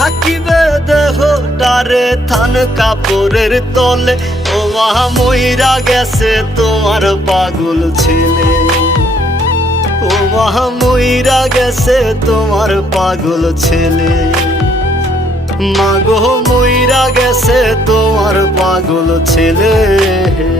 থাকিবে দেহ ডারে থান কাপড়ের তলে ও মহা ময়রা গেছে তোমার পাগল ছেলে ও মহা ময়রা গেছে তোমার পাগল ছেলে মাগো ময়রা গেছে তোমার পাগল ছেলে